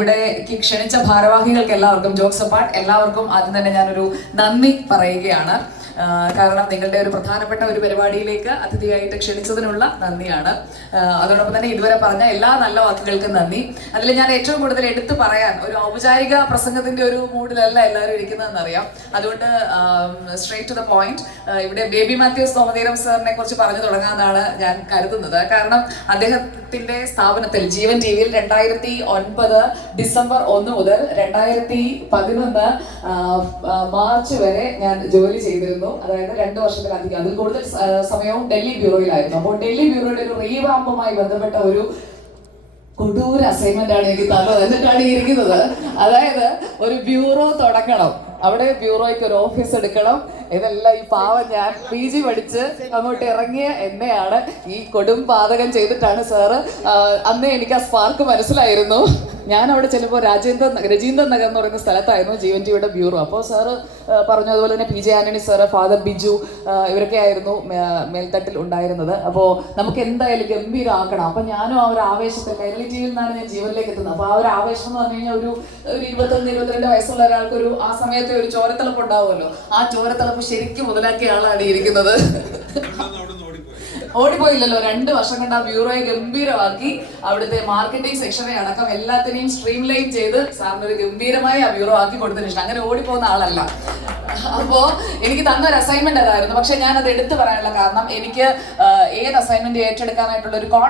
ഇവിടേക്ക് ക്ഷണിച്ച ഭാരവാഹികൾക്ക് എല്ലാവർക്കും jokes apart എല്ലാവർക്കും ആദ്യം തന്നെ ഞാനൊരു നന്ദി പറയുകയാണ്. കാരണം നിങ്ങളുടെ ഒരു പ്രധാനപ്പെട്ട ഒരു പരിപാടിയിലേക്ക് അതിഥിയായിട്ട് ക്ഷണിച്ചതിനുള്ള നന്ദിയാണ്. അതോടൊപ്പം തന്നെ ഇതുവരെ പറഞ്ഞ എല്ലാ നല്ല വാക്കുകൾക്കും നന്ദി. അതിൽ ഞാൻ ഏറ്റവും കൂടുതൽ എടുത്തു പറയാൻ ഒരു ഔപചാരിക പ്രസംഗത്തിന്റെ ഒരു മൂഡിലല്ല എല്ലാവരും ഇരിക്കുന്നതെന്നറിയാം. അതുകൊണ്ട് സ്ട്രേറ്റ് ടു ദ പോയിന്റ്, ഇവിടെ ബേബി മാത്യൂസ് തോമതീരം സാറിനെ കുറിച്ച് പറഞ്ഞു തുടങ്ങാമെന്നാണ് ഞാൻ കരുതുന്നത്. കാരണം അദ്ദേഹത്തിന്റെ സ്ഥാപനത്തിൽ ജീവൻ ടിവിയിൽ 2009 ഡിസംബർ 1 മുതൽ 2011 മാർച്ച് വരെ ഞാൻ ജോലി ചെയ്തിരുന്നു. അതായത് 2 വർഷത്തിലധികം, അതിൽ കൂടുതൽ സമയവും ഡൽഹി ബ്യൂറോയിലായിരുന്നു. അപ്പോൾ ഡൽഹി ബ്യൂറോയുടെ ഒരു റീവാമ്പുമായി ബന്ധപ്പെട്ട ഒരു കൊടൂര അസൈൻമെന്റ് ആണ് എനിക്ക് തന്നത്. എന്നിട്ടാണ് ഇരിക്കുന്നത്. അതായത് ഒരു ബ്യൂറോ തുടങ്ങണം, അവിടെ ബ്യൂറോയ്ക്ക് ഒരു ഓഫീസ് എടുക്കണം. ഇതെല്ലാം ഈ പാവം ഞാൻ PG പഠിച്ച് അങ്ങോട്ട് ഇറങ്ങിയ എന്നെയാണ് ഈ കൊടും പാതകം ചെയ്തിട്ടാണ് സാറ്. അന്നേ എനിക്ക് ആ സ്പാർക്ക് മനസ്സിലായിരുന്നു. ഞാൻ അവിടെ ചെല്ലുമ്പോൾ രജീന്ദ്രൻ നഗർ എന്ന് പറയുന്ന സ്ഥലത്തായിരുന്നു ജീവൻ ടിവിയുടെ ബ്യൂറോ. അപ്പോൾ സാറ് പറഞ്ഞു, അതുപോലെ തന്നെ PJ Antony sir, father Biju, ഇവരൊക്കെ ആയിരുന്നു മേൽത്തട്ടിൽ ഉണ്ടായിരുന്നത്. അപ്പോൾ നമുക്ക് എന്തായാലും ഗംഭീരമാക്കണം. അപ്പം ഞാനും ആ ഒരു ആവേശത്തിൽ, കൈരളി ടിവിയിൽ നിന്നാണ് ഞാൻ ജീവനിലേക്ക് എത്തുന്നത്. അപ്പോൾ ആ ഒരു ആവേശം എന്ന് പറഞ്ഞു കഴിഞ്ഞാൽ ഒരു 21-22 വയസ്സുള്ള ഒരാൾക്കൊരു ആ സമയത്ത് ഒരു ചോരത്തിളപ്പ് ഉണ്ടാവുമല്ലോ. ആ ചോരത്തിളപ്പ് ശരിക്കും മുതലാക്കിയ ആളാണ് ഇരിക്കുന്നത്. ഓടിപ്പോയില്ലല്ലോ. 2 വർഷം കൊണ്ട് ആ ബ്യൂറോയെ ഗംഭീരമാക്കി അവിടുത്തെ മാർക്കറ്റിംഗ് സെക്ഷനെ അടക്കം എല്ലാത്തിനെയും സ്ട്രീം ലൈൻ ചെയ്ത് സാറിന് ഒരു ഗംഭീരമായി ആ ബ്യൂറോ ആക്കി കൊടുത്തതിന് ഇഷ്ടം. അങ്ങനെ ഓടിപ്പോകുന്ന ആളല്ല. അപ്പോ എനിക്ക് തന്നൊരു അസൈൻമെന്റ് അതായിരുന്നു. പക്ഷെ ഞാൻ അത് എടുത്തു പറയാനുള്ള കാരണം, എനിക്ക് ഏത് അസൈൻമെന്റ് ഏറ്റെടുക്കാനായിട്ടുള്ള ഒരു